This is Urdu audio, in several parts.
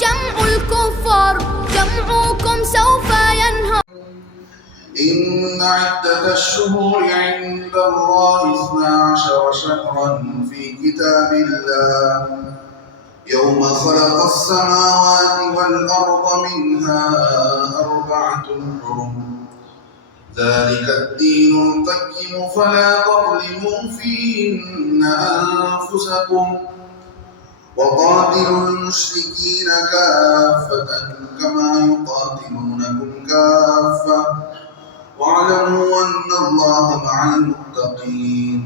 جمع الكفار جمعكم سوف ينهار. إن عدة الشهور عند الله 12 شهرا في كتاب الله يوم خلق السماوات والأرض منها 4 حرم ذلك الدين القيم فلا تظلموا فيهن أنفسكم وقاتلوا المشركين كافة كما يقاتلونكم كافة واعلموا أن الله مع المتقين.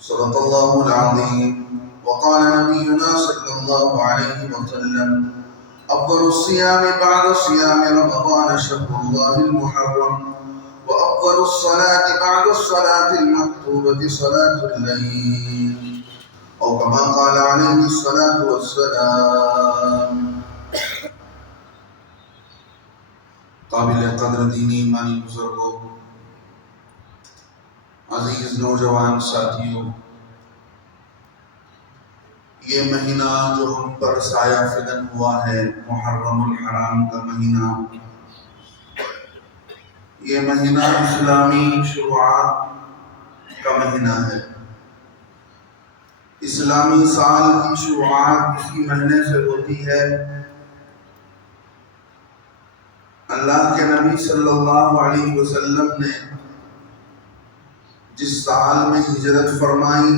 صدق الله العظيم. وقال نبينا صلى الله عليه وسلم أفضل الصيام بعد صيام رمضان شهر الله المحرم وأفضل الصلاة بعد الصلاة المكتوبة صلاة الليل أو كما قال عليه الصلاة والسلام. قابل قدر دینی ایمانی بزرگوں، عزیز نوجوان ساتھیوں، یہ مہینہ جو ہم پر سایہ فگن ہوا ہے، محرم الحرام کا مہینہ، یہ مہینہ اسلامی شروعات کا مہینہ ہے۔ اسلامی سال کی شروعات اسی مہینے سے ہوتی ہے۔ اللہ کے نبی صلی اللہ علیہ وسلم نے جس سال میں ہجرت فرمائی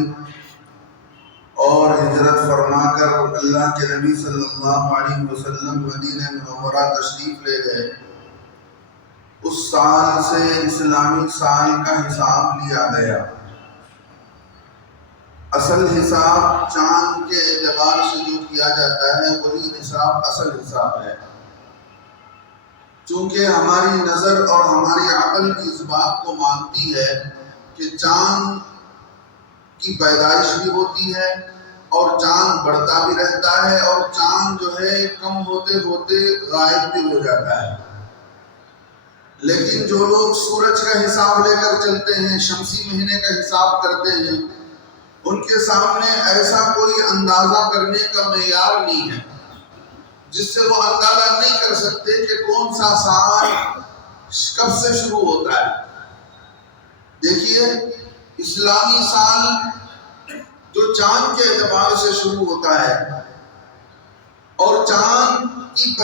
اور ہجرت فرما کر اللہ کے نبی صلی اللہ علیہ وسلم مدینہ منورہ تشریف لے گئے، اس سال سے اسلامی سال کا حساب لیا گیا۔ اصل حساب چاند کے اعتبار سے جو کیا جاتا ہے وہی حساب اصل حساب ہے، چونکہ ہماری نظر اور ہماری عقل بھی اس بات کو مانتی ہے کہ چاند کی پیدائش بھی ہوتی ہے اور چاند بڑھتا بھی رہتا ہے اور چاند جو ہے کم ہوتے ہوتے غائب بھی ہو جاتا ہے۔ لیکن جو لوگ سورج کا حساب لے کر چلتے ہیں، شمسی مہینے کا حساب کرتے ہیں، ان کے سامنے ایسا کوئی اندازہ کرنے کا معیار نہیں ہے جس سے وہ اندازہ نہیں کر سکتے کہ کون سا سال کب سے شروع ہوتا ہے۔ دیکھیے، اسلامی سال جو چاند کے اعتبار سے شروع ہوتا ہے اور چاند کی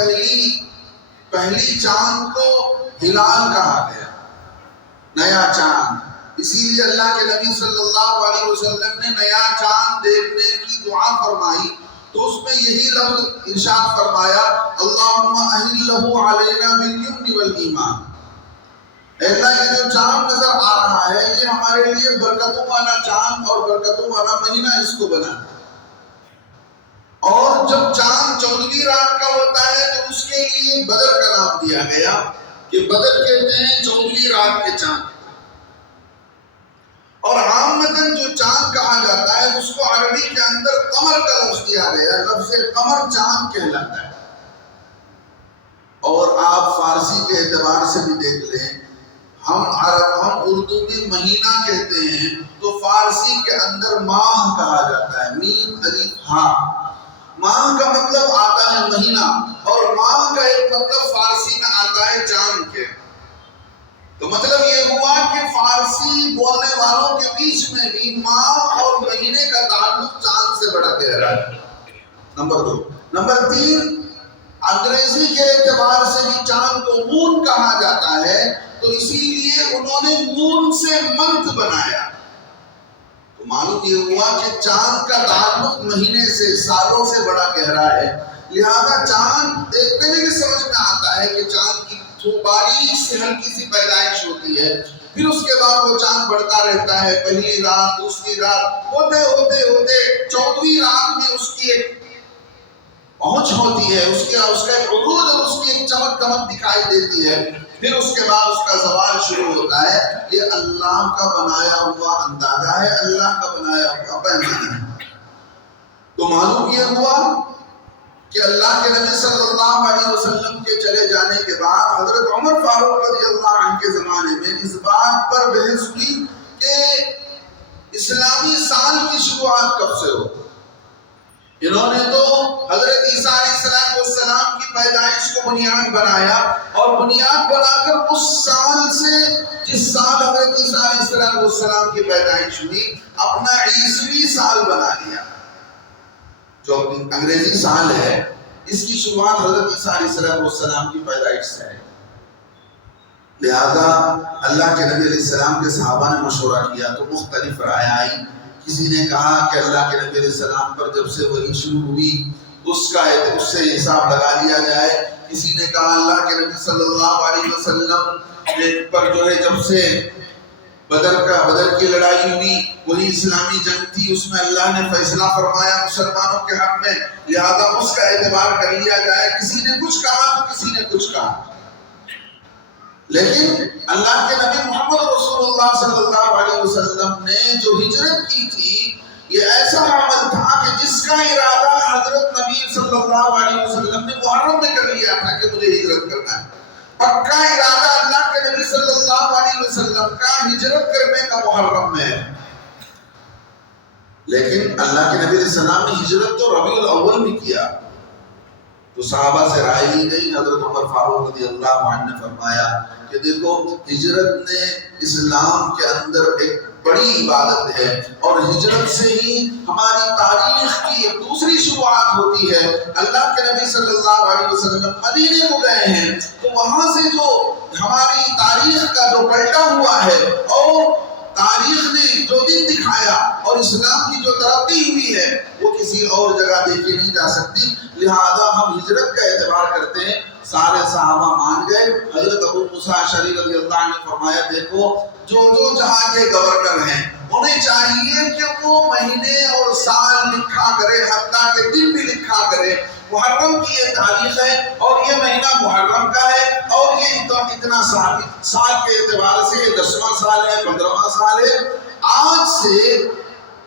پہلی چاند کو ہلال کہا گیا، نیا چاند۔ اسی لیے اللہ کے نبی صلی اللہ علیہ وسلم نے نیا چاند دیکھنے کی دعا فرمائی تو اس میں یہی لفظ ارشاد فرمایا، اللہم اہلہ علینا بالیمن والایمان۔ اے اللہ، یہ جو چاند نظر آ رہا ہے یہ ہمارے لیے برکتوں والا چاند اور برکتوں والا مہینہ اس کو بنا۔ اور جب چاند 14ویں رات کا ہوتا ہے تو اس کے لیے بدر کا نام دیا گیا کہ بدر کہتے ہیں 14ویں رات کے چاند۔ اور عامتاً جو چاند کہا جاتا ہے اس کو عربی کے اندر قمر کا لفظ دیا گیا، لفظ قمر چاند کہلاتا ہے۔ اور آپ فارسی کے اعتبار سے بھی دیکھ لیں، ہم اردو میں مہینہ کہتے ہیں تو فارسی کے اندر ماہ کہا جاتا ہے، میم الف ہاء۔ ماہ کا مطلب آتا ہے مہینہ، اور ماہ کا ایک مطلب فارسی میں آتا ہے چاند کے۔ تو مطلب یہ ہوا کہ فارسی بولنے والوں کے بیچ میں بھی ماہ اور مہینے کا تعلق چاند سے بڑا گہرا ہے۔ نمبر 2۔ نمبر 3، انگریزی کے اعتبار سے بھی چاند کو مون کہا جاتا ہے، تو اسی لیے انہوں نے مون سے منتھ بنایا۔ تو معلوم یہ ہوا کہ چاند کا تعلق مہینے سے، سالوں سے بڑا گہرا ہے، لہذا چاند دیکھنے میں بھی سمجھ میں آتا ہے کہ چاند کی باریک سے ہلکی سی پیدائش ہوتی ہے، پھر اس کے بعد وہ چاند بڑھتا رہتا ہے، پہلی رات، دوسری رات، ہوتے ہوتے ہوتے 14ویں رات میں اس کی ایک پہنچ ہوتی ہے، اس کا ایک عروج اور اس کی ایک چمک دمک دکھائی دیتی ہے، پھر اس کے بعد اس کا زوال شروع ہوتا ہے۔ یہ اللہ کا بنایا ہوا اندازہ ہے، اللہ کا بنایا ہوا پیمانہ ہے۔ تو معلوم یہ ہوا کہ اللہ کے نبی صلی اللہ علیہ وسلم کے چلے جانے کے بعد حضرت عمر فاروق رضی اللہ عنہ کے زمانے میں اس بات پر بحث ہوئی کہ اسلامی سال کی شروعات کب سے ہو۔ انہوں نے تو حضرت عیسیٰ علیہ پیدائش کو بنیاد بنایا اور بنیاد بنا کر اس سال سے جس سال حضرت عیسیٰ علیہ السلام کی پیدائش ہوئی اپنا عیسوی سال بنا لیا. جو انگریزی سال ہے اس کی شروعات حضرت عیسیٰ علیہ السلام کی پیدائش سے ہے. لہذا اللہ کے نبی علیہ السلام کے صحابہ نے مشورہ کیا تو مختلف رائے آئی. کسی نے کہا کہ اللہ کے نبی علیہ السلام پر جب سے وحی شروع ہوئی اس سے حساب لگا لیا جائے. کسی نے کہا اللہ کے نبی صلی اللہ علیہ وسلم پر جو ہے جب سے بدر کی لڑائی ہوئی وہی اسلامی جنگ تھی اس میں اللہ نے فیصلہ فرمایا مسلمانوں کے حق میں لہذا اس کا اعتبار کر لیا جائے. کسی نے کچھ کہا تو کسی نے کچھ کہا. لیکن اللہ کے نبی محمد رسول اللہ صلی اللہ علیہ وسلم نے جو ہجرت کی تھی یہ ایسا عمل تھا کہ جس کا ارادہ حضرت نبی صلی اللہ علیہ وسلم نے محرم میں کر لیا تھا کہ مجھے ہجرت کرنا ہے. پکا ارادہ اللہ کے نبی صلی اللہ علیہ وسلم کا ہجرت کرنے کا محرم میں ہے. لیکن اللہ کے نبی علیہ السلام نے ہجرت تو ربیع الاول میں کیا. تو صحابہ سے رائے لی گئی. حضرت عمر فاروق رضی اللہ عنہ نے فرمایا کہ دیکھو ہجرت نے اسلام کے اندر ایک بڑی عبادت ہے اور ہجرت سے ہی ہماری تاریخ کی ایک دوسری شروعات ہوتی ہے. اللہ کے نبی صلی اللہ علیہ وسلم مدینے کو گئے ہیں تو وہاں سے جو ہماری تاریخ کا جو پلٹا ہوا ہے اور تاریخ نے جو دن دکھایا اور اسلام کی جو ترقی ہوئی ہے وہ کسی اور جگہ دیکھی نہیں جا سکتی. لہذا ہم ہجرت کا اعتبار کرتے ہیں. سارے صحابہ مان گئے. حضرت ابو موسیٰ اشعری رضی اللہ عنہ نے فرمایا دیکھو جو جہاں کے گورنر ہیں انہیں چاہیے کہ وہ مہینے اور سال لکھا کرے حتیٰ کہ دن بھی لکھا کرے. محرم کی یہ تاریخ ہے اور یہ مہینہ محرم کا ہے اور یہ اتنا سال کے اعتبار سے یہ 10واں سال ہے 15واں سال ہے. آج سے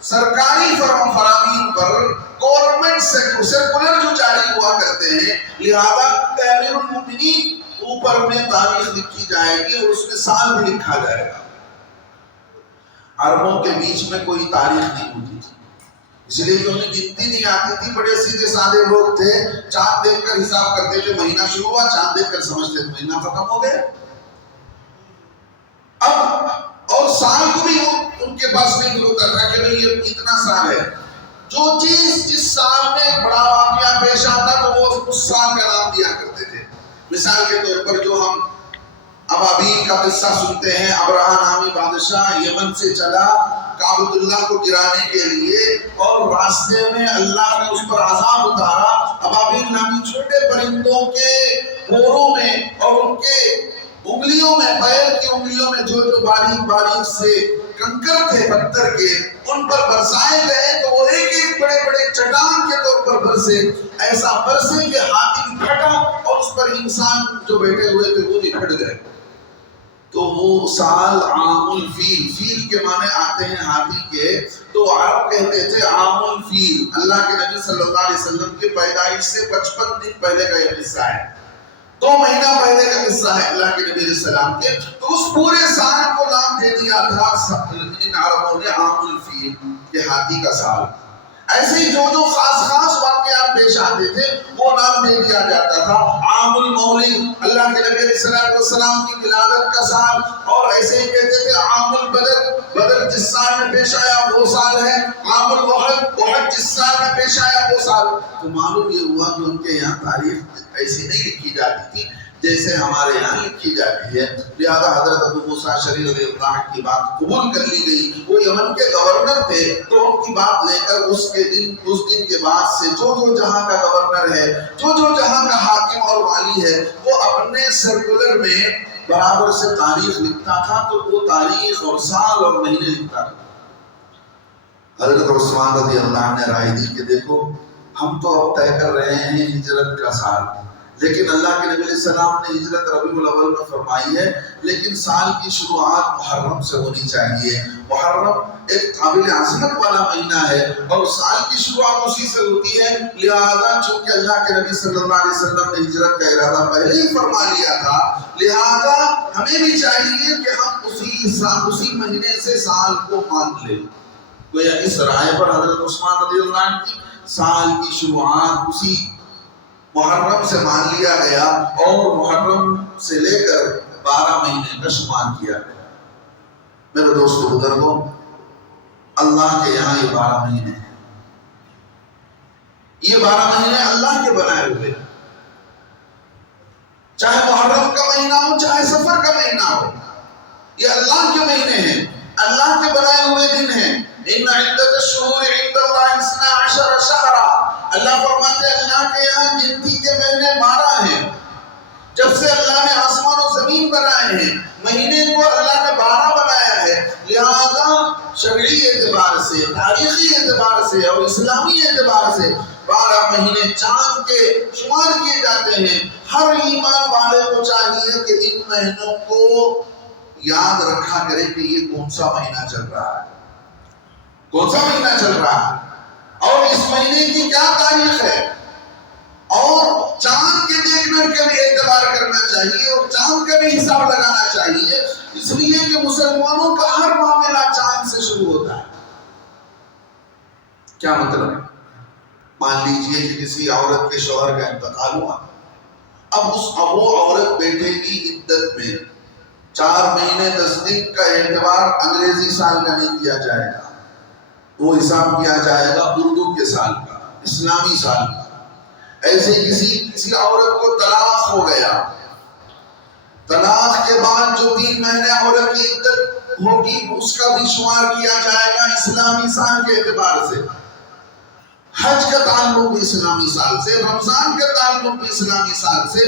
سرکاری فراہمی پر گورنمنٹ سرکولر جو جاری ہوا کرتے ہیں لہذا امیر المؤمنین اوپر میں تاریخ لکھی جائے گی اور اس میں سال بھی لکھا جائے گا. عربوں کے بیچ میں کوئی تاریخ نہیں ہوتی تھی اس لیے کہ انہیں گنتی نہیں آتی تھی. بڑے سیدھے سادے لوگ تھے. چاند دیکھ کر حساب کرتے تھے مہینہ شروع ہوا چاند دیکھ کر سمجھتے تھے مہینہ ختم ہو گیا. اب اور سال کو بھی ان کے پاس نہیں ہوتا تھا کہ نہیں یہ اتنا سال ہے. جو چیز جس سال میں بڑا واقعہ پیش آتا تو وہ اس سال کا نام دیا کرتے تھے. مثال کے طور پر جو ہم ابابیل کا قصہ سنتے ہیں ابرہہ نامی بادشاہ یمن سے چلا کعبۃ اللہ کو گرانے کے لیے اور راستے میں اللہ نے اس پر عذاب اتارا. ابابیل نامی چھوٹے پرندوں کے پوروں میں اور ان کے انگلیوں میں پیر کی انگلیوں میں جو باریک باریک سے کنکر تھے پتھر کے ان پر برسائے گئے تو وہ ایک ایک بڑے بڑے چٹان کے طور پر برسے. ایسا برسے کہ ہاتھی بھی پھٹا اور اس پر انسان جو بیٹھے ہوئے تھے وہ بھی پھٹ گئے. تو وہ سال عام الفیل فیل کے معنی آتے ہیں ہاتھی کے تو عرب کہتے تھے عام الفیل. اللہ کے نبی صلی اللہ علیہ وسلم کی پیدائش سے 55 دن پہلے کا یہ قصہ ہے. 2 مہینہ پہلے کا قصہ ہے اللہ کے نبی علیہ السلام کے. تو اس پورے سال کو نام دے دیا تھا ان عربوں نے عام الفیل کہ ہاتھی کا سال. ایسے ہی جو خاص واقعات پیش آتے تھے وہ نام دے دیا جاتا تھا. عام المولد اللہ کے نبی علیہ السلام کی ولادت کا سال. اور ایسے ہی کہتے تھے عام بدر جس سال میں پیش آیا وہ سال ہے. عام احد جس سال میں پیش آیا وہ سال. تو معلوم یہ ہوا کہ ان کے یہاں تاریخ ایسی نہیں لکھی جاتی تھی جیسے ہمارے یہاں لکھی جاتی ہے. لہذا حضرت ابو موسیٰ اشعری رضی اللہ عنہ کی بات قبول کر لی گئی. وہ یمن کے گورنر تھے تو ان کی بات لے کر اس دن کے بعد سے جو جہاں کا گورنر ہے جو جہاں کا حاکم اور والی ہے وہ اپنے سرکولر میں برابر سے تاریخ لکھتا تھا. تو وہ تاریخ اور سال اور مہینے لکھتا تھا. حضرت عثمان رضی اللہ عنہ نے رائے دی کہ دیکھو ہم تو اب طے کر رہے ہیں ہجرت کا سال لیکن اللہ کے نبی علیہ السلام نے ہجرت ربیع الاول میں فرمائی ہے لیکن سال کی شروعات محرم سے ہونی چاہیے. محرم ایک قابل عظمت والا مہینہ ہے اور سال کی شروعات اسی سے ہوتی ہے. لہذا چونکہ اللہ کے نبی صلی اللہ علیہ وسلم نے ہجرت کا ارادہ پہلے ہی فرما لیا تھا لہذا ہمیں بھی چاہیے کہ ہم اسی مہینے سے سال کو مان لیں. گویا اس رائے پر حضرت عثمان رضی اللہ عنہ کی سال کی شروعات اسی محرم سے مان لیا گیا اور محرم سے لے کر 12 مہینے کا شمار کیا گیا۔ میرے دوستو بزرگوں، اللہ کے یہاں یہ 12 مہینے ہیں، یہ 12 مہینے اللہ کے بنائے ہوئے، چاہے محرم کا مہینہ ہو چاہے سفر کا مہینہ ہو، یہ اللہ کے مہینے ہیں، اللہ کے بنائے ہوئے دن ہیں۔ ان عدت الشہور عند اللہ 12 شہرا، اللہ فرماتے ہیں اللہ کے یہاں گنتی کے مہینے 12 ہیں۔ جب سے اللہ نے آسمان و زمین بنائے ہیں، مہینے کو اللہ نے 12 بنایا ہے، لہذا شرعی اعتبار سے، تاریخی اعتبار سے اور اسلامی اعتبار سے 12 مہینے چاند کے شمار کیے جاتے ہیں۔ ہر ایمان والے کو چاہیے کہ ان مہینوں کو یاد رکھا کرے کہ یہ کون سا مہینہ چل رہا ہے، کون سا مہینہ چل رہا ہے اور اس مہینے کی کیا تاریخ ہے، اور چاند کے دیکھنے کا بھی اعتبار کرنا چاہیے اور چاند کا بھی حساب لگانا چاہیے، اس لیے کہ مسلمانوں کا ہر معاملہ چاند سے شروع ہوتا ہے۔ کیا مطلب ہے؟ مان لیجئے کہ کسی عورت کے شوہر کا انتقال ہوا، اب وہ عورت بیٹے کی عدت میں 4 مہینے 10 دن کا اعتبار انگریزی سال کا نہیں کیا جائے گا، وہ حساب کیا جائے گا اردو کے سال کا، اسلامی سال کا۔ ایسے کسی عورت کو طلاق ہو گیا، طلاق کے بعد جو 3 مہینے عورت کی عدت ہوگی اس کا بھی شمار کیا جائے گا اسلامی سال کے اعتبار سے۔ حج کا تعلق بھی اسلامی سال سے، رمضان کا تعلق بھی اسلامی سال سے،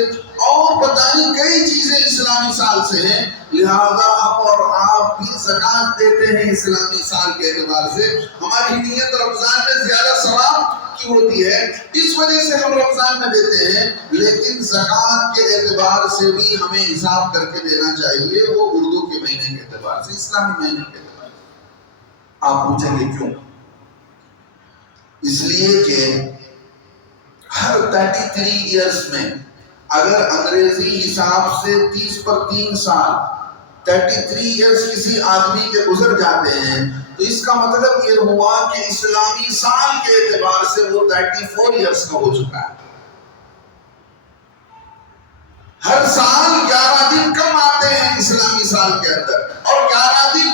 اور پتہ نہیں کئی چیزیں اسلامی سال سے ہیں، لہذا ہم اور آپ بھی زکوٰۃ دیتے ہیں اسلامی سال کے اعتبار سے۔ ہماری نیت رمضان میں زیادہ ثواب کی ہوتی ہے، اس وجہ سے ہم رمضان میں دیتے ہیں، لیکن زکوٰۃ کے اعتبار سے بھی ہمیں حساب کر کے دینا چاہیے، وہ اردو کے مہینے کے اعتبار سے، اسلامی مہینے کے اعتبار سے۔ آپ پوچھیں گے کیوں؟ اس لیے کہ ہر 33 ایئرز میں اگر انگریزی حساب سے 30 پر 3 سال 33 ایئرز کسی آدمی کے گزر جاتے ہیں تو اس کا مطلب یہ ہوا کہ اسلامی سال کے اعتبار سے وہ 34 ایئرز کا ہو چکا ہے۔ ہر سال 11 دن کم آتے ہیں اسلامی سال کے اندر، اور 11 دن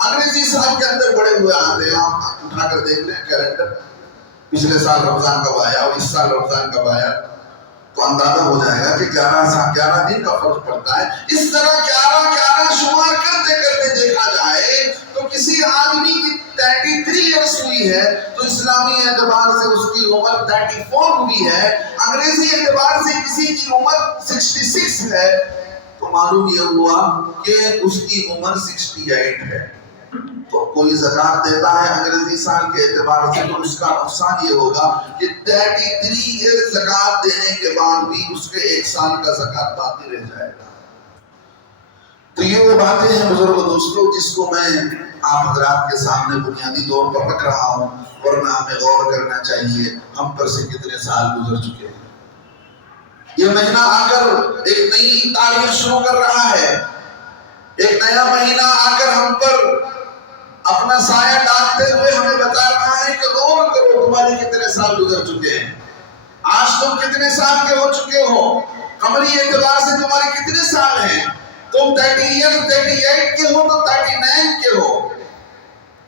انگریزی سال کے اندر بڑے ہوئے آتے ہیں۔ آپ اٹھا کر دیکھ لیں کیلنڈر، پچھلے سال رمضان کب آیا اور اس سال رمضان کب آیا تو اندازہ ہو جائے گا کہ 11 دن کا فرق پڑتا ہے۔ اس طرح 11 شمار کرتے کرتے دیکھا جائے تو کسی آدمی کی 33 ایئرس ہوئی ہے تو اسلامی اعتبار سے اس کی عمر 34 ہوئی ہے، انگریزی اعتبار سے کسی کی عمر 66 ہے، تو معلوم یہ ہوا کہ اس کی عمر 68 ہے۔ تو کوئی زکوٰۃ دیتا ہے انگریزی سال کے اعتبار سے تو اس کا نقصان یہ ہوگا کہ 33 ایئر زکوٰۃ دینے کے بعد بھی اس کے 1 سال کا زکوٰۃ باقی رہ جائے گا۔ تو یہ وہ باتیں ہیں بزرگ دوستوں جس کو میں آپ حضرات کے سامنے بنیادی طور پر رکھ رہا ہوں، ورنہ ہمیں غور کرنا چاہیے ہم پر سے کتنے سال گزر چکے ہیں۔ یہ مہینہ آ کر ایک نئی تاریخ شروع کر رہا ہے، ایک نیا مہینہ آ کر ہم پر اپنا سایہ ڈالتے ہوئے ہمیں بتا رہا ہے کہ غور کرو تمہارے کتنے سال گزر چکے ہیں، آج تم کتنے سال کے ہو چکے ہو، قمری اعتبار سے تمہارے کتنے سال ہیں، تم 38 کے ہو تو 39 کے ہو،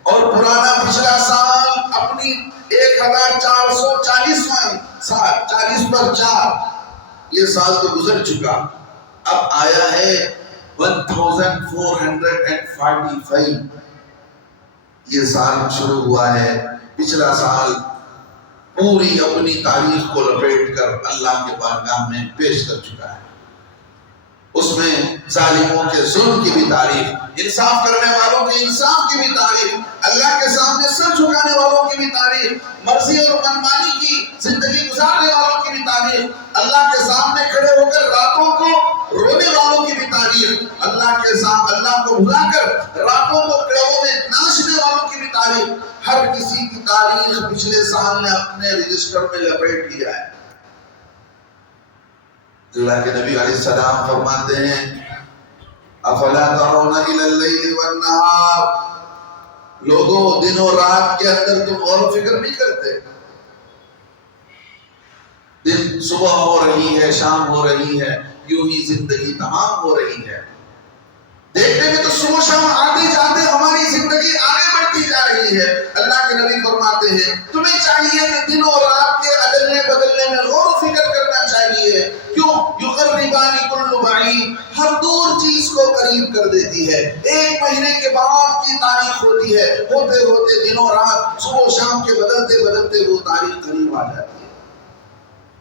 اور پرانا پچھلا سال اپنی 1440واں سال 40 پر 4 یہ سال تو گزر چکا، اب آیا ہے 1445 یہ سال شروع ہوا ہے۔ پچھلا سال پوری اپنی تاریخ کو لپیٹ کر اللہ کے بارگاہ میں پیش کر چکا ہے، اس میں ظالموں کے ظلم کی بھی تاریخ، انصاف کرنے والوں کے انصاف کی بھی تاریخ، اللہ کے سامنے سر جھکانے والوں کی بھی تاریخ، مرضی اور منمانی کی زندگی گزارنے والوں کی بھی تاریخ، اللہ کے سامنے کھڑے ہو کر راتوں کو رونے والوں کی بھی تاریخ، اللہ کے سامنے اللہ کو بھلا کر راتوں کو کڑوں میں ناچنے والوں کی بھی تاریخ، ہر کسی کی تاریخ پچھلے سال نے اپنے رجسٹر میں لپیٹ لیا ہے۔ اللہ کے نبی علیہ السلام فرماتے ہیں افلا ترون الی اللیل والنہار، لوگوں دن اور رات کے اندر تم غور و فکر نہیں کرتے؟ دن صبح ہو رہی ہے، شام ہو رہی ہے، یوں ہی زندگی تمام ہو رہی ہے۔ دیکھنے میں تو صبح شام آتے جاتے ہماری زندگی آگے بڑھتی جا رہی ہے۔ اللہ کے نبی فرماتے ہیں تمہیں چاہیے کہ دن اور رات کے عدلنے بدلنے میں غور و فکر کرنا چاہیے۔ کیوں؟ یقربان کل بعید، ہر دور چیز کو قریب کر دیتی ہے۔ ایک مہینے کے بعد کی تاریخ ہوتی ہے، ہوتے ہوتے دن اور رات صبح و شام کے بدلتے بدلتے وہ تاریخ قریب آ جاتی ہے۔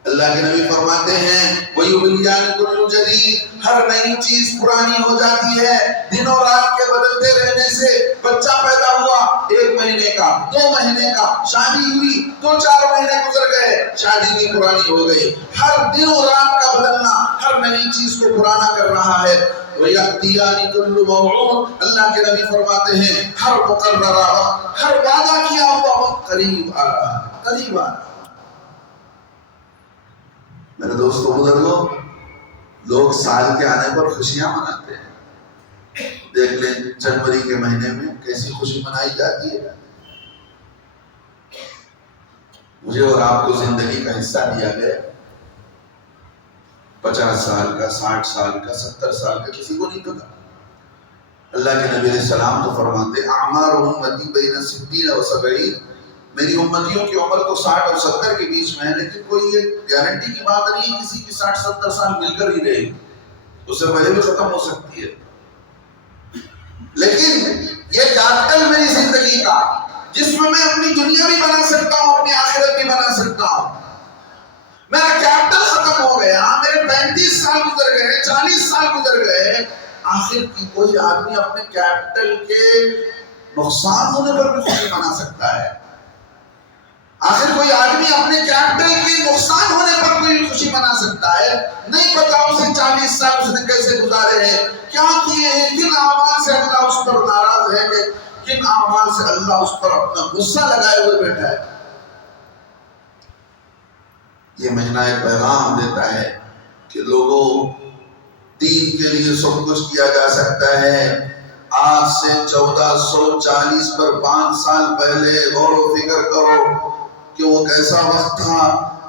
اللہ کے نبی فرماتے ہیں وَيُبْلِيَانِ كُلُّ جَدِيدٍ، ہر نئی چیز پرانی ہو جاتی ہے۔ دن اور رات کے بدلتے رہنے سے بچہ پیدا ہوا 1 مہینے کا، 2 مہینے کا، شادی ہوئی 2-4 مہینے گزر گئے، شادی بھی پرانی ہو گئی۔ ہر دن اور رات کا بدلنا ہر نئی چیز کو پرانا کر رہا ہے۔ وَيَأْتِيَانِ كُلُّ مَوْعُودٍ، اللہ کے نبی فرماتے ہیں ہر مقررہ وقت، ہر وعدہ کیا ہوا وقت قریب آ رہا ہے، قریب آ رہا ہے۔ میرے دوستو بزرگوں، لوگ سال کے آنے پر خوشیاں مناتے ہیں۔ دیکھ لیں جنوری کے مہینے میں کیسی خوشی منائی جاتی ہے۔ مجھے اور آپ کو زندگی کا حصہ دیا گیا، 50 سال کا، 60 سال کا، 70 سال کا، کسی کو نہیں پتا۔ اللہ کے نبی علیہ السلام تو فرماتے اعمار امتی بین 60 و 70، میری امتیوں کی عمر تو 60 اور 70 کے بیچ میں ہے، لیکن کوئی یہ گارنٹی کی بات نہیں ہے کسی کی 60-70 سال مل کر ہی رہے گی، اس سے پہلے بھی ختم ہو سکتی ہے۔ لیکن یہ کیپٹل میری زندگی کا، جس میں میں اپنی دنیا بھی بنا سکتا ہوں، اپنی آخرت بھی بنا سکتا ہوں۔ میرا کیپٹل ختم ہو گیا، میرے 35 سال گزر گئے، 40 سال گزر گئے، آخر کی کوئی آدمی اپنے کیپٹل کے نقصان ہونے پر بھی خوشی منا سکتا ہے؟ آخر کوئی آدمی اپنے کیپٹل کے نقصان ہونے پر کوئی خوشی منا سکتا ہے؟ نہیں پتا اسے 40 سال اس نے کیسے گزارے ہیں، کیا کیے ہیں، کن اعمال سے اللہ اس پر ناراض ہے، کہ کن اعمال سے اللہ اس پر اپنا غصہ لگائے ہوئے بیٹھا ہے۔ یہ مہینہ ایک پیغام دیتا ہے کہ لوگوں، دین کے لیے سب کچھ کیا جا سکتا ہے۔ آج سے 1440 پر 5 سال پہلے غور و فکر کرو کہ وہ کیسا وقت تھا۔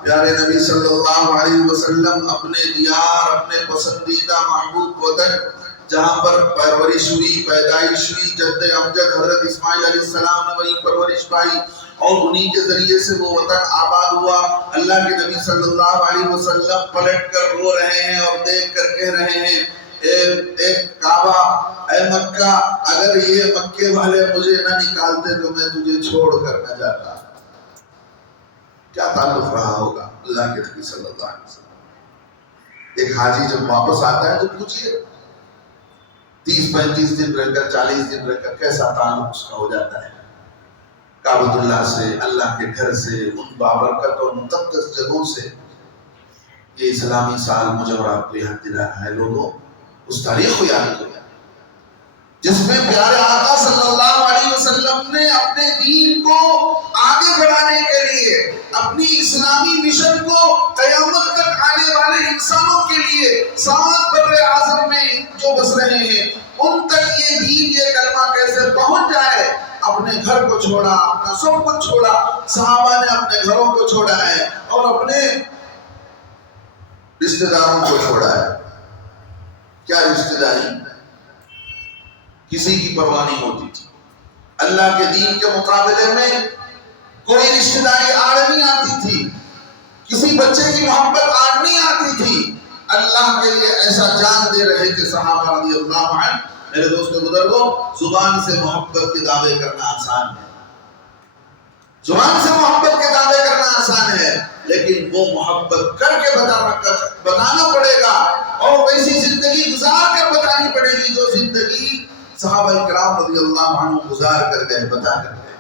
پیارے نبی صلی اللہ علیہ وسلم اپنے دیار، اپنے پسندیدہ محبوب وطن جہاں پر پرورش ہوئی، پیدائش ہوئی، جد امجد حضرت اسماعیل علیہ السلام نے وہیں پرورش پائی اور انہی کے ذریعے سے وہ وطن آباد ہوا۔ اللہ کے نبی صلی اللہ علیہ وسلم پلٹ کر رو رہے ہیں اور دیکھ کر کہہ رہے ہیں اے کعبہ، اے مکہ، اگر یہ مکے والے مجھے نہ نکالتے تو میں تجھے چھوڑ کر نہ جاتا۔ کیا تعلق رہا ہوگا اللہ کے نبی صلی اللہ علیہ وسلم۔ ایک حاجی جب واپس آتا ہے تو پوچھئے 30-35 دن رہ کر، 40 دن رہ کر کیسا تعلق اس کا ہو جاتا ہے کعبۃ اللہ سے، اللہ کے گھر سے، ان بابرکت اور مقدس جگہوں سے۔ یہ اسلامی سال مجھے اور آپ کو یاد دلا رہا ہے لوگوں، اس تاریخ کو یاد کریں جس میں پیارے آقا صلی اللہ علیہ وسلم نے اپنے دین کو آگے بڑھانے کے لیے، اپنی اسلامی مشن کو قیامت تک آنے والے انسانوں کے لیے 7 بر اعظم میں جو بس رہے ہیں ان تک یہ دین، یہ کلمہ کیسے پہنچ جائے۔ اپنے گھر کو چھوڑا، اپنا سب کچھ چھوڑا، صحابہ نے اپنے گھروں کو چھوڑا ہے اور اپنے رشتہ داروں کو چھوڑا ہے۔ کیا رشتہ داری؟ کسی کی پرواہ نہیں ہوتی تھی۔ اللہ کے دین کے مقابلے میں کوئی رشتہ داری آڑ نہیں آتی تھی، کسی بچے کی محبت آڑ نہیں آتی تھی۔ اللہ کے لیے ایسا جان دے رہے تھے صحابہ رضی اللہ عنہ۔ میرے دوستو بزرگوں، زبان سے محبت کے دعوے کرنا آسان ہے، زبان سے محبت کے دعوے کرنا آسان ہے، لیکن وہ محبت کر کے بتانا پڑے گا اور ویسی زندگی گزار کر بتانی پڑے گی جو زندگی صحابہ کرام رضی اللہ عنہ گزار کر گئے، بتا کر گئے۔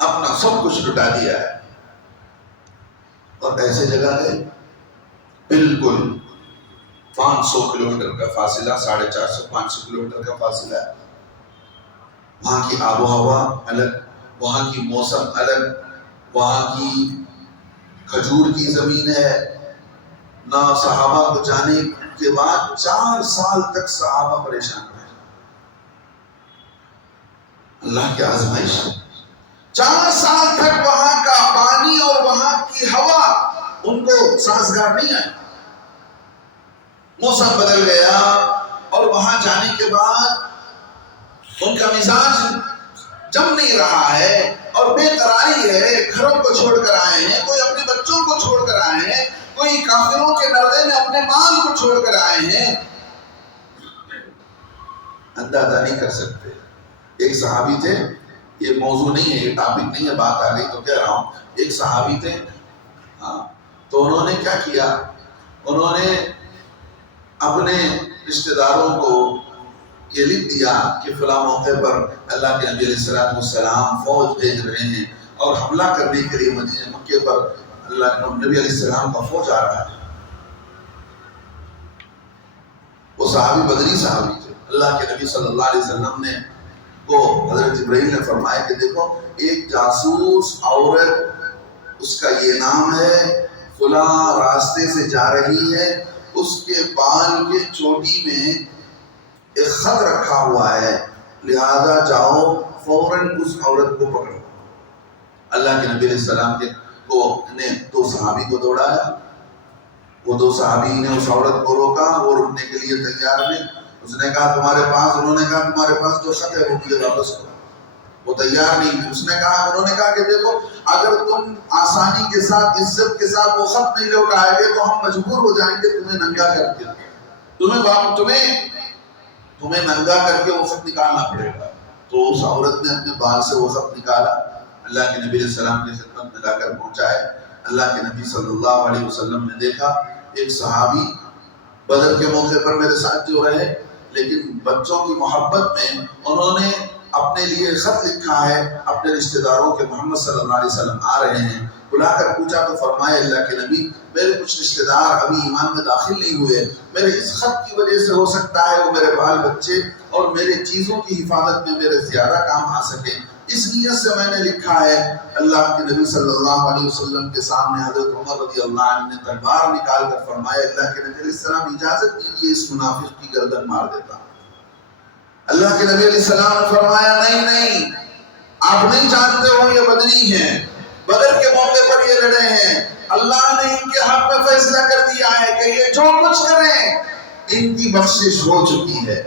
اپنا سب کچھ لٹا دیا ہے اور ایسے جگہ گئے بالکل 500 کلومیٹر کا فاصلہ، 450-500 کلومیٹر کا فاصلہ ہے۔ وہاں کی آب و ہوا الگ، وہاں کی موسم الگ، وہاں کی کھجور کی زمین ہے۔ نہ صحابہ کو جانے کے بعد 4 سال تک صحابہ پریشان رہے، اللہ کی آزمائش۔ 4 سال تک وہاں کا پانی اور وہاں کی ہوا ان کو سازگار نہیں آئی. موسم بدل گیا اور وہاں جانے کے بعد ان کا مزاج جم نہیں رہا ہے اور بے قراری ہے. گھروں کو چھوڑ کر آئے ہیں, کوئی اپنے بچوں کو چھوڑ کر آئے ہیں, کوئی کافروں کے نردے میں اپنے مال کو چھوڑ کر آئے ہیں. اندازہ نہیں کر سکتے. ایک صحابی تھے, یہ موضوع نہیں ہے, یہ ٹاپک نہیں ہے, بات آ گئی تو کہہ رہا ہوں. ایک صحابی تھے, تو انہوں نے کیا کیا, انہوں نے اپنے رشتہ داروں کو یہ لکھ دیا کہ فلاں موقع پر اللہ کے نبی علیہ السلام فوج بھیج رہے ہیں اور حملہ کرنے کے لیے مدینہ مکے پر اللہ کے نبی علیہ السلام کا فوج آ رہا ہے. وہ صحابی بدری صحابی تھے. اللہ کے نبی صلی اللہ علیہ وسلم نے کو حضرت جبرائیل نے فرمایا کہ دیکھو ایک جاسوس عورت, اس کا یہ نام ہے, فلاں راستے سے جا رہی ہے, اس کے بال کے چوٹی میں ایک خط رکھا ہوا ہے, لہذا جاؤ فوراً اس عورت کو پکڑو. اللہ کے نبی علیہ السلام نے دو صحابی کو دوڑایا. وہ دو صحابی نے اس عورت کو روکا, وہ رکنے کے لیے تیار نہیں. اس نے کہا تمہارے پاس, انہوں نے کہا تمہارے پاس جو خط ہے وہ مجھے واپس کرو. وہ تیار نہیں. اس نے کہا, انہوں نے کہا کہ دیکھو اگر تم آسانی کے ساتھ عزت کے ساتھ وہ خط نہیں لوٹائے گے تو ہم مجبور ہو جائیں گے تمہیں ننگا کر کے, تمہیں ننگا کر کے وہ خط نکالنا پڑے گا. تو اس عورت نے اپنے بال سے وہ خط نکالا, اللہ کے نبی علیہ السلام کی خدمت میں لا کر پہنچائے. اللہ کے نبی صلی اللہ علیہ وسلم نے دیکھا ایک صحابی بدر کے موقع پر میرے ساتھ جو رہے, لیکن بچوں کی محبت میں انہوں نے اپنے لیے خط لکھا ہے اپنے رشتہ داروں کے, محمد صلی اللہ علیہ وسلم آ رہے ہیں. بلا کر پوچھا تو فرمایا اللہ کے نبی میرے کچھ رشتہ دار ابھی ایمان میں داخل نہیں ہوئے, میرے اس خط کی وجہ سے ہو سکتا ہے وہ میرے بال بچے اور میرے چیزوں کی حفاظت میں میرے زیادہ کام آ سکے, اس نیت سے میں نے لکھا ہے. اللہ کے نبی صلی اللہ علیہ وسلم کے سامنے حضرت عمر رضی اللہ عنہ نے تلوار نکال کر فرمایا اللہ کے نبی علیہ السلام اجازت دیجیے اس منافق کی گردن مار دیتا. اللہ کے نبی علیہ السلام نے فرمایا نہیں, آپ نہیں جانتے ہو یہ بدری ہیں, بدر کے موقع پر یہ لڑے ہیں, اللہ نے ان کے حق میں فیصلہ کر دیا ہے کہ یہ جو کچھ کریں ان کی بخشش ہو چکی ہے.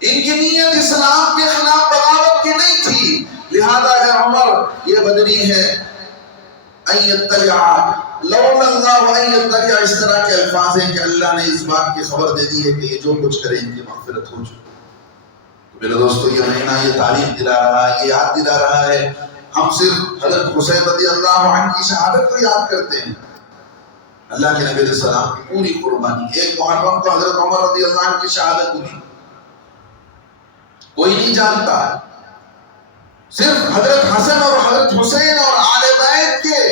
ان کی نیت اسلام کے خلاف بغاوت کی نہیں تھی, لہذا ہے عمر یہ بدری ہے. لولا اللہ ایتّبع, اس طرح کے الفاظ ہیں کہ اللہ نے اس بات کی خبر دے دی ہے کہ یہ جو کچھ کریں ان کی مغفرت ہو چکی. میرے دوستو یہ مہینہ یہ تاریخ دلا رہا ہے, یہ یاد دلا رہا ہے. ہم صرف حضرت حسین رضی اللہ عنہ کی شہادت کو یاد کرتے ہیں. اللہ کے نبی علیہ السلام کی پوری قربانی, ایک محرم کو حضرت عمر رضی اللہ عنہ کی شہادت ہوئی, کوئی نہیں جانتا. صرف حضرت حسن اور حضرت حسین اور آل بیت کے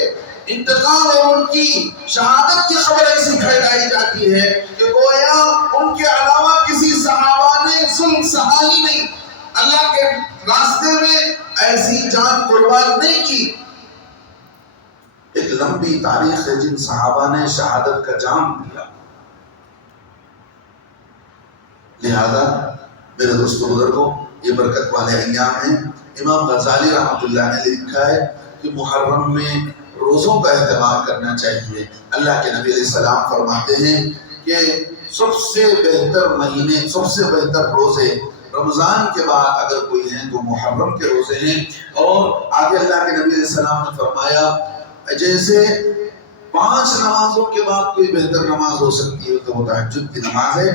انتقال اور ان کی شہادت کی خبر ایسی پھیلائی جاتی ہے کہ گویا ان کے علاوہ کسی صحابہ نے ظلم سہا ہی نہیں, اللہ کے راستے میں ایسی جان قربان نہیں کی. ایک لمبی تاریخ ہے جن صحابہ نے شہادت کا جام دیا. لہذا میرے دوستو بزرگوں یہ برکت والے ایام ہیں. امام غزالی رحمۃ اللہ نے لکھا ہے کہ محرم میں روزوں کا اہتمام کرنا چاہیے. اللہ کے نبی علیہ السلام فرماتے ہیں کہ سب سے بہتر مہینے, سب سے بہتر روزے رمضان کے بعد اگر کوئی ہیں تو محرم کے روزے ہیں. اور آگے اللہ کے نبی علیہ السلام نے فرمایا جیسے 5 نمازوں کے بعد کوئی بہتر نماز ہو سکتی ہے تو وہ تہجد کی نماز ہے,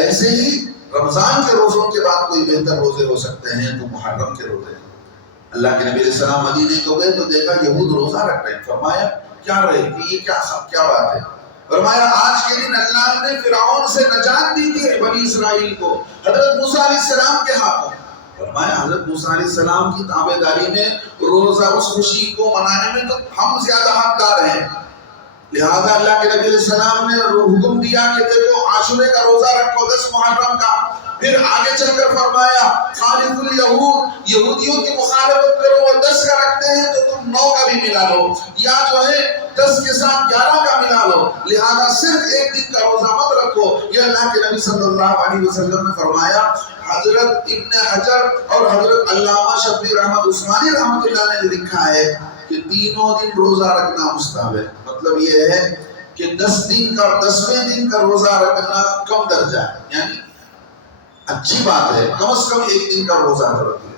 ایسے ہی رمضان کے روزوں کے بعد کوئی بہتر روزے ہو سکتے ہیں تو محرم کے روزے ہیں. اللہ کے نبی علیہ السلام مدینے کو گئے تو دیکھا یہود روزہ رکھ رہے ہیں. فرمایا کیا رہے کہ یہ کیا بات ہے؟ فرمایا آج کے دن اللہ نے فرعون سے نجات دی تھی بنی اسرائیل کو حضرت موسیٰ علیہ السلام کے ہاتھوں. فرمایا حضرت موسیٰ علیہ السلام کی تابعداری میں روزہ اس خوشی کو منانے میں تو ہم زیادہ حقدار ہیں. لہذا اللہ کے نبی علیہ السلام نے حکم دیا کہ دیکھو عاشورے کا روزہ رکھو 10 محرم کا. پھر آگے چل کر فرمایا خالف الیہود, یہودیوں کی مخالفت کرو, وہ 10 کا رکھتے ہیں تو تم 9 کا بھی ملا لو, یا جو ہے 10 کے ساتھ 11 کا ملا لو. لہذا صرف ایک دن کا روزہ مت رکھو. یہ اللہ کے نبی صلی اللہ علیہ وسلم نے فرمایا. حضرت ابن حجر اور حضرت علامہ شبیر احمد عثمانی رحمۃ اللہ نے لکھا ہے کہ تینوں دن روزہ رکھنا مستحب ہے. مطلب یہ ہے کہ 10 دن کا اور 10ویں دن کا روزہ رکھنا کم درجہ ہے، یعنی اچھی بات ہے، کم از کم 1 دن کا روزہ رکھ لے۔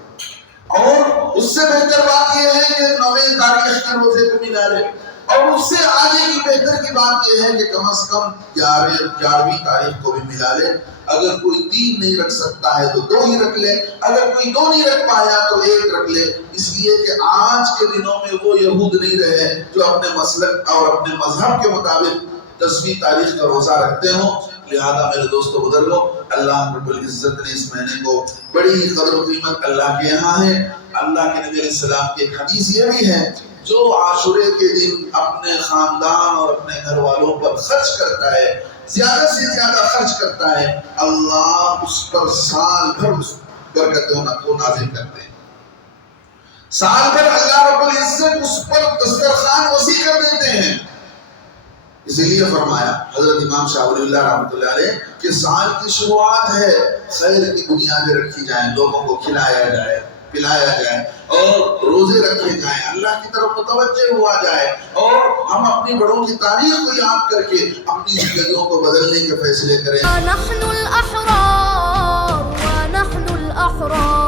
اور اس سے بہتر بات یہ ہے کہ 9ویں تاریخ کے روزے کو ملا لے، اور اس سے آگے کی بہتر کی بات یہ ہے کہ کم از کم 11ویں تاریخ کو بھی ملا لے۔ اگر کوئی 3 نہیں رکھ سکتا ہے تو 2 ہی رکھ لے، اگر کوئی 2 نہیں رکھ پایا تو 1 رکھ لے، اس لیے کہ آج کے دنوں میں وہ یہود نہیں رہے جو اپنے مسلک اور اپنے مذہب کے مطابق 10ویں تاریخ کا روزہ رکھتے ہوں۔ لہذا میرے دوستو بزرگوں، اللہ رب العزت نے اس مہینے کو بڑی قدر و قیمت اللہ کے یہاں ہے۔ اللہ کے نبی علیہ السلام کی ایک حدیث یہ بھی ہے، جو عاشورے کے دن اپنے خاندان اور اپنے گھر والوں پر خرچ کرتا ہے، زیادہ سے زیادہ خرچ کرتا ہے، اللہ اس پر سال بھر برکتوں کو نازل کرتے ہیں۔ سال بھر اللہ رب العزت اس پر دسترخوان وسیع کر دیتے ہیں۔ اسی لیے فرمایا حضرت امام شاہ ولی اللہ رحمۃ اللہ علیہ کہ سال کی شروعات ہے، خیر کی بنیادیں رکھی جائیں، لوگوں کو کھلایا جائے، پلایا جائے اور روزے رکھے جائیں، اللہ کی طرف متوجہ ہوا جائے، اور ہم اپنی بڑوں کی تاریخ کو یاد کر کے اپنی زندگیوں کو بدلنے کے فیصلے کریں۔ نحن الأحرار ونحن الأحرار